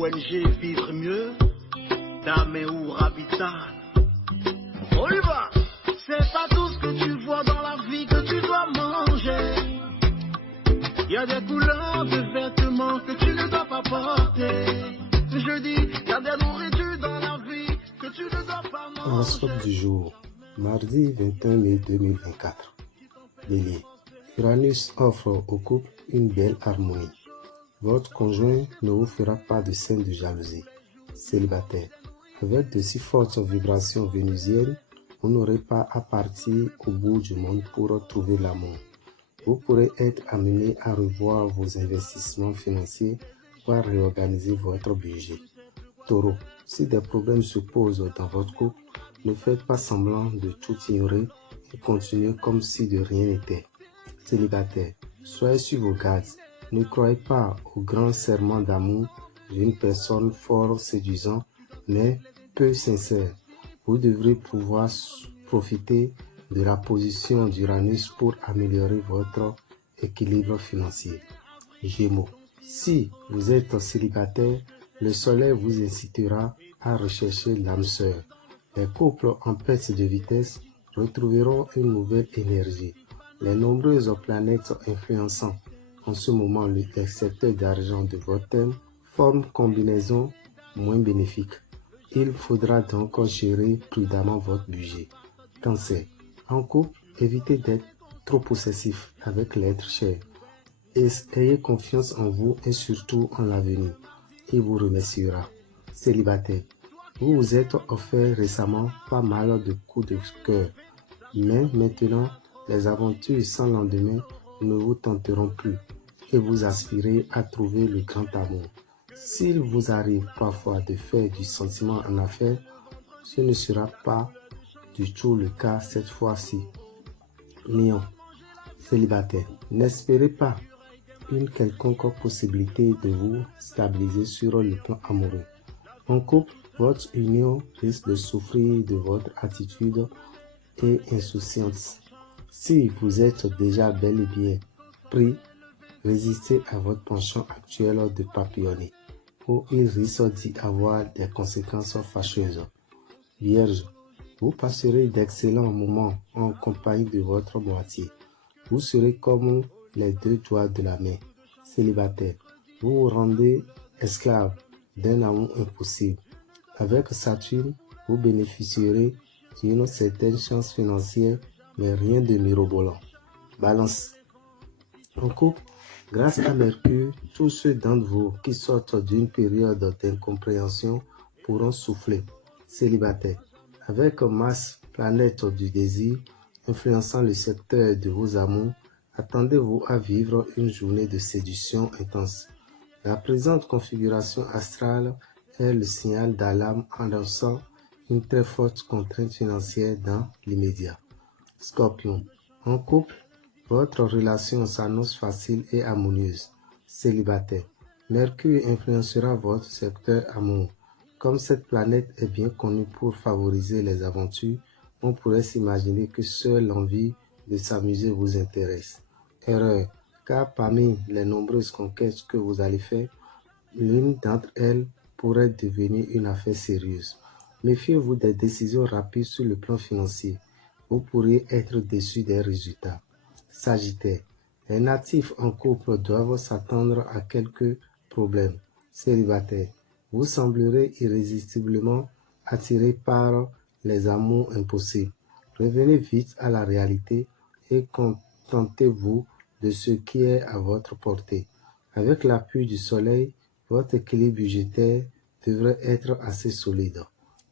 ONG Vivre Mieux, Dame ou Habitat. On y va. C'est pas tout ce que tu vois dans la vie que tu dois manger. Il y a des couleurs de vêtements que tu ne dois pas porter. Je dis, il y a des nourritures dans la vie que tu ne dois pas manger. Horoscope du jour, mardi 21 mai 2024. Bélier. Uranus offre au couple une belle harmonie. Votre conjoint ne vous fera pas de scène de jalousie. Célibataire. Avec de si fortes vibrations vénusiennes, vous n'aurez pas à partir au bout du monde pour trouver l'amour. Vous pourrez être amené à revoir vos investissements financiers ou à réorganiser votre budget. Taureau, si des problèmes se posent dans votre couple, ne faites pas semblant de tout ignorer et continuez comme si de rien n'était. Célibataire, soyez sur vos gardes. Ne croyez pas au grand serment d'amour d'une personne fort séduisante, mais peu sincère. Vous devrez pouvoir profiter de la position d'Uranus pour améliorer votre équilibre financier. Gémeaux, si vous êtes célibataire, le soleil vous incitera à rechercher l'âme sœur. Les couples en perte de vitesse retrouveront une nouvelle énergie. Les nombreuses planètes influençant en ce moment le secteur d'argent de votre thème forment combinaison moins bénéfique. Il faudra donc gérer prudemment votre budget. Cancer. En couple, évitez d'être trop possessif avec l'être cher. Ayez confiance en vous et surtout en l'avenir. Il vous remerciera. Célibataire. Vous vous êtes offert récemment pas mal de coups de cœur. Mais maintenant, les aventures sans lendemain ne vous tenteront plus et vous aspirez à trouver le grand amour. S'il vous arrive parfois de faire du sentiment en affaire, ce ne sera pas du tout le cas cette fois-ci. Lion, célibataire, n'espérez pas une quelconque possibilité de vous stabiliser sur le plan amoureux. En couple, votre union risque de souffrir de votre attitude et insouciance. Si vous êtes déjà bel et bien pris, résistez à votre penchant actuel de papillonner, où il risque d'y avoir des conséquences fâcheuses. Vierge, vous passerez d'excellents moments en compagnie de votre moitié. Vous serez comme les deux doigts de la main. Célibataire, vous vous rendez esclave d'un amour impossible. Avec Saturne, vous bénéficierez d'une certaine chance financière, mais rien de mirobolant. Balance. En couple, grâce à Mercure, tous ceux d'entre vous qui sortent d'une période d'incompréhension pourront souffler. Célibataire, avec Mars, planète du désir, influençant le secteur de vos amours, attendez-vous à vivre une journée de séduction intense. La présente configuration astrale est le signal d'alarme annonçant une très forte contrainte financière dans l'immédiat. Scorpion, en couple, votre relation s'annonce facile et harmonieuse. Célibataire, Mercure influencera votre secteur amour. Comme cette planète est bien connue pour favoriser les aventures, on pourrait s'imaginer que seule l'envie de s'amuser vous intéresse. Erreur, car parmi les nombreuses conquêtes que vous allez faire, l'une d'entre elles pourrait devenir une affaire sérieuse. Méfiez-vous des décisions rapides sur le plan financier. Vous pourriez être déçu des résultats. Sagittaire, les natifs en couple doivent s'attendre à quelques problèmes. Célibataire, vous semblerez irrésistiblement attiré par les amours impossibles. Revenez vite à la réalité et contentez-vous de ce qui est à votre portée. Avec l'appui du soleil, votre équilibre budgétaire devrait être assez solide.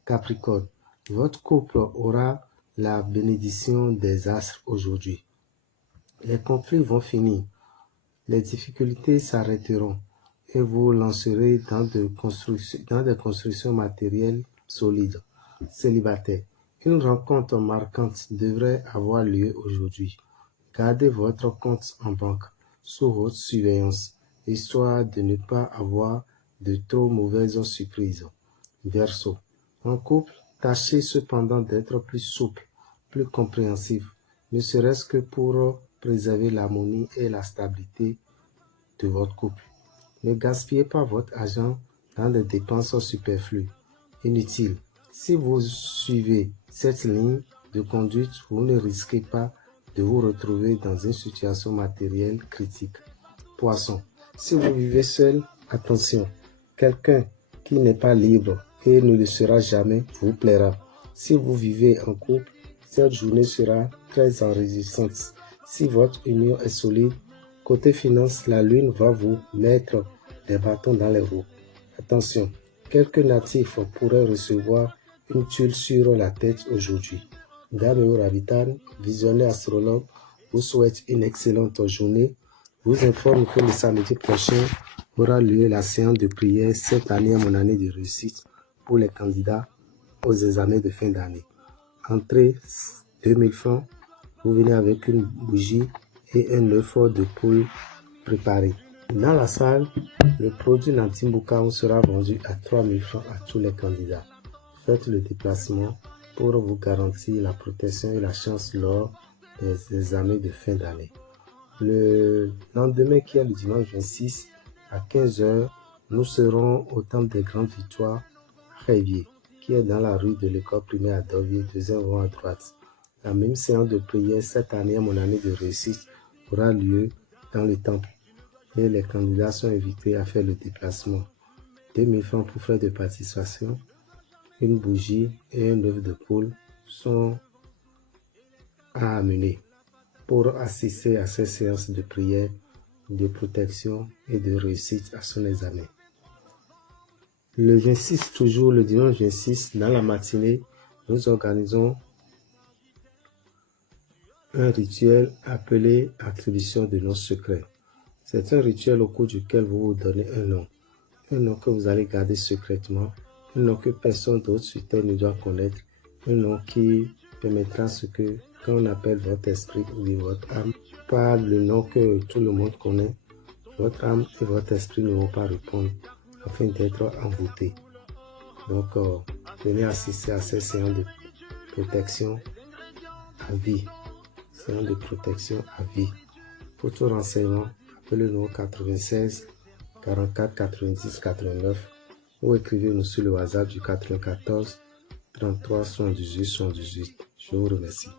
Capricorne, votre couple aura la bénédiction des astres aujourd'hui. Les conflits vont finir, les difficultés s'arrêteront et vous lancerez dans des constructions matérielles solides. Célibataire, une rencontre marquante devrait avoir lieu aujourd'hui. Gardez votre compte en banque sous votre surveillance, histoire de ne pas avoir de trop mauvaises surprises. Verseau, en couple, tâchez cependant d'être plus souple, plus compréhensif, ne serait-ce que pour préserver l'harmonie et la stabilité de votre couple. Ne gaspillez pas votre argent dans des dépenses superflues, inutiles. Si vous suivez cette ligne de conduite, vous ne risquez pas de vous retrouver dans une situation matérielle critique. Poisson. Si vous vivez seul, attention, quelqu'un qui n'est pas libre et ne le sera jamais vous plaira. Si vous vivez en couple, cette journée sera très enrichissante. Si votre union est solide, côté finance, la lune va vous mettre des bâtons dans les roues. Attention, quelques natifs pourraient recevoir une tuile sur la tête aujourd'hui. Dame Rabitan, visionnaire astrologue, vous souhaite une excellente journée. Vous informe que le samedi prochain aura lieu la séance de prière cette année à mon année de réussite pour les candidats aux examens de fin d'année. Entrée 2000 francs, vous venez avec une bougie et un œuf de poule préparé. Dans la salle, le produit Nantimbukaou sera vendu à 3000 francs à tous les candidats. Faites le déplacement pour vous garantir la protection et la chance lors des examens de fin d'année. Le lendemain, qui est le dimanche 26 à 15 h, nous serons au temple des grandes victoires à Révier, qui est dans la rue de l'école primaire à Dovier, deuxième rang à droite. La même séance de prière cette année à mon année de réussite aura lieu dans le temple et les candidats sont invités à faire le déplacement. 2000 francs pour frais de participation, une bougie et un œuf de poule sont à amener pour assister à ces séances de prière, de protection et de réussite à son examen. Le 26, toujours le dimanche 26, dans la matinée, nous organisons un rituel appelé attribution de nos secrets. C'est un rituel au cours duquel vous vous donnez un nom que vous allez garder secrètement, un nom que personne d'autre sur terre ne doit connaître, un nom qui permettra ce que, quand on appelle votre esprit ou votre âme, pas le nom que tout le monde connaît, votre âme et votre esprit ne vont pas répondre afin d'être envoûtés. Donc, venez assister à ces séances de protection à vie. Séances de protection à vie. Pour tout renseignement, appelez-nous 96 44 90 89 ou écrivez-nous sur le WhatsApp du 94 33 78 78. Je vous remercie.